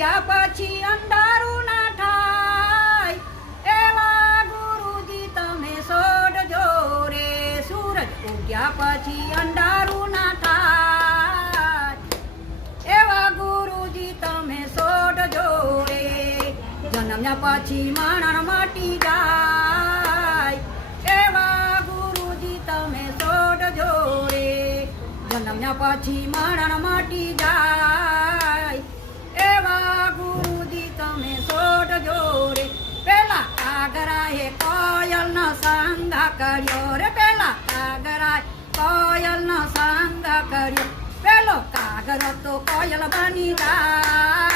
ઉગ્યા પછી અંધારું ના થાય એવા ગુરુજી તમે સોડજો રે સૂરજ ઉગ્યા પછી અંધારું ના થાય એવા ગુરુજી તમે સોડજો રે જન્મ્યા પછી માણસ માટી જાય એવા ગુરુજી તમે સોડજો રે જન્મ્યા પછી માણસ માટી જાય એવા ગુરુજી તમે સોડજો રે પેલા કાગરાએ કોયલનો સંગ કર્યો રે પેલા કાગરાએ કોયલનો સંગ કર્યો પેલો કાગરો તો કોયલ બની જાય